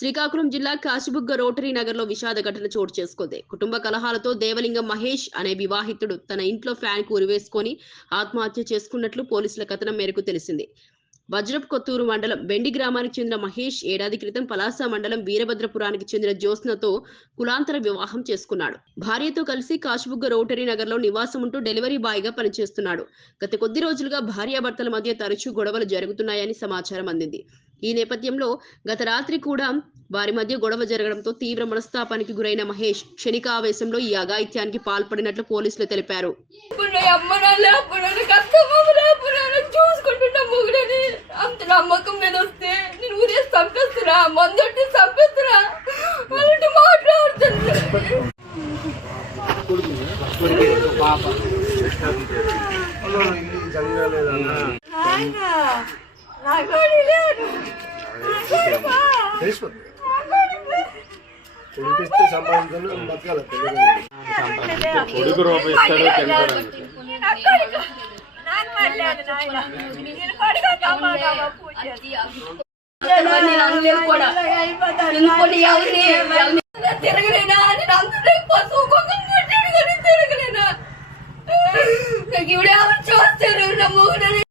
శ్రీకాకుళం జిల్లా కాశీబుగ్గ రోటరీ నగర్లో విషాద ఘటన చోటు చేసుకుంది. కుటుంబ కలహాలతో దేవలింగం మహేష్ అనే వివాహితుడు తన ఇంట్లో ఫ్యాన్కు ఉరివేసుకొని ఆత్మహత్య చేసుకున్నట్లు పోలీసుల కథనం మేరకు తెలిసింది. వజ్రప్ కొత్తూరు మండలం బెండి గ్రామానికి చెందిన మహేష్ ఏడాది క్రితం పలాస మండలం వీరభద్రపురానికి చెందిన జ్యోత్స్నతో కులాంతర వివాహం చేసుకున్నాడు. భార్యతో కలిసి కాశ్బుగ్గ రోటరీ నగర్లో నివాసం ఉంటూ డెలివరీ బాయ్గా పనిచేస్తున్నాడు. గత కొద్ది రోజులుగా భార్యాభర్తల మధ్య తరచూ గొడవలు జరుగుతున్నాయని సమాచారం అందింది. ఈ నేపథ్యంలో గత రాత్రి కూడా వారి మధ్య గొడవ జరగడంతో తీవ్ర మనస్తాపానికి గురైన మహేష్ క్షణికావేశంలో ఈ అఘాయిత్యానికి పాల్పడినట్లు పోలీసులు తెలిపారు. నమ్మకం మీద వస్తే నేను ఊరే చంపేస్తున్నా మందొట్టి చంపేస్తున్నా మాట్లాడుతుంది పాప కొడుకిస్తే సంపాదించాలి బతకాలి కొడుకు రూపాయి ఇస్తాడు తిరగలేనా నేను అందరూ పశువు తిరగలేనా నాకు ఇవిడ ఎవరు చూస్తారు నా మొగుడని